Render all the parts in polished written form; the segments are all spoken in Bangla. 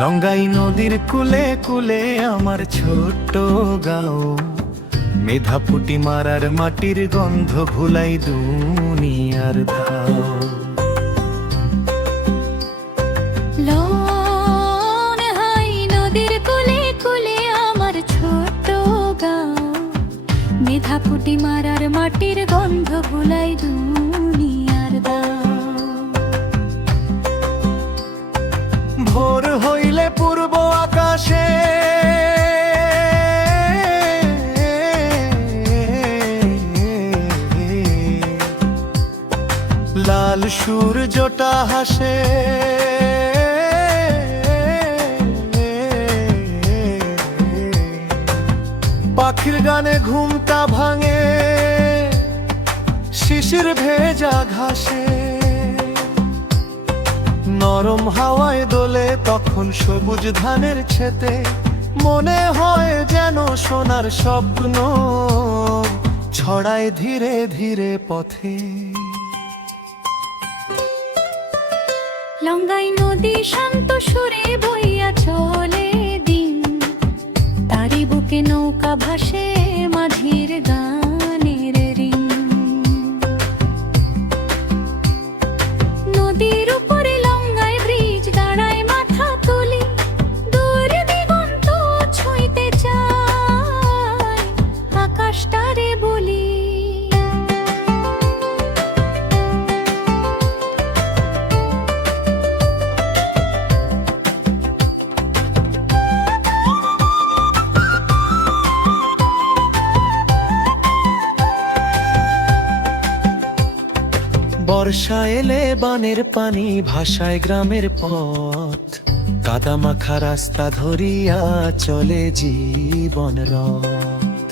লঙ্গাই নদীর কুলে কুলে আমার ছোট্ট গাঁও, মেধা পুটি মারার মাটির গন্ধ ভুলাই দুনিয়ার ধাও। লঙ্গাই নদীর কুলে কুলে আমার ছোট্ট গাঁও, মেধা পুটি মারার মাটির গন্ধ ভুলাই দুনিয়ার ধাও। ভোর হইলে পূর্ব আকাশে লাল সূর্যটা হাসে, পাখির গানে ঘুমটা ভাঙে শিশির ভেজা ঘাসে। নরম হাওয়ায় দোলে তখন সবুজ ধানের ক্ষেতে, মনে হয় যেন সোনার স্বপ্ন ছড়ায় ধীরে ধীরে পথে। লঙ্গাই নদী শান্ত সুরে বইয়া চলে দিন, তারি বুকে নৌকা ভাসে মাঝির গানের রিং। নদীর উপরে লঙ্গাই ব্রিজ দাঁড়ায় মাথা তুলি, দূর দিগন্ত ছুঁইতে চায় আকাশটারে বলি। বর্ষা এলে বানের পানি ভাসায় গ্রামের পথ, কাদা মাখা রাস্তা ধরিয়া চলে জীবন রথ।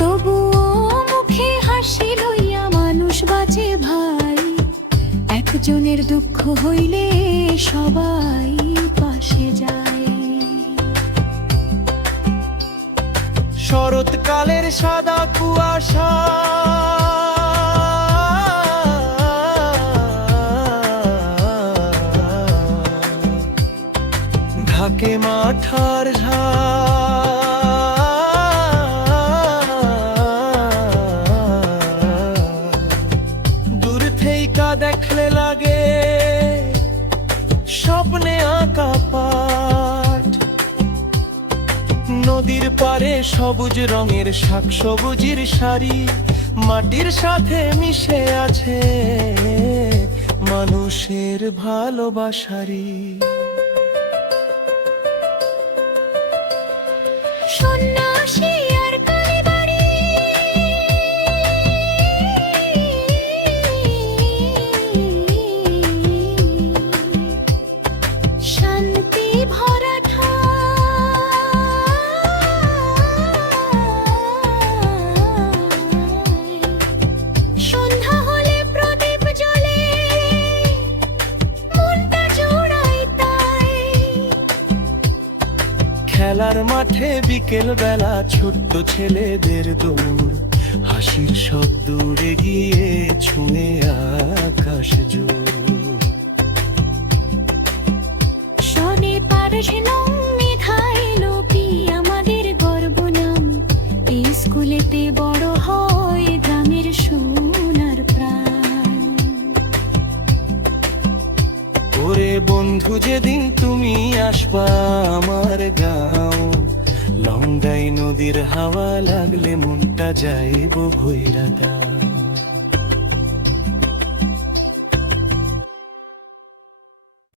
তবুও মুখে হাসি লইয়া মানুষ বাঁচে ভাই, একজনের দুঃখ হইলে সবাই পাশে যায়। শরৎকালের সাদা কুয়াশা ঢাকে মাঠার দূর থেইকা দেখলে লাগে স্বপ্নে আঁকা পাট। নদীর পারে সবুজ রঙের শাক সবুজের শাড়ি, মাটির সাথে মিশে আছে মানুষের ভালোবাসারি। সন্ন্যাসী আর কালীবাড়ি, শান্তি ভরা সন্ধ্যা হলে প্রদীপ জ্বলে মনটা জোড়াই তাই। খেলার মাঠে বিকেল বেলা ছোট্ট ছেলেদের দৌড়, হাসির শব্দ উড়ে গিয়ে ছুঁয়ে আকাশ জোর। শনি পারছে মেধাই লোপি আমাদের গর্ব নাম, এই স্কুলেতে বড় হয় গ্রামের সোনার প্রাণ। ওরে বন্ধু যেদিন তুমি আসবা আমার গাঁও, লঙ্গাই নদীর হাওয়া লাগলে মনটা যাইব ভৈরা দাও।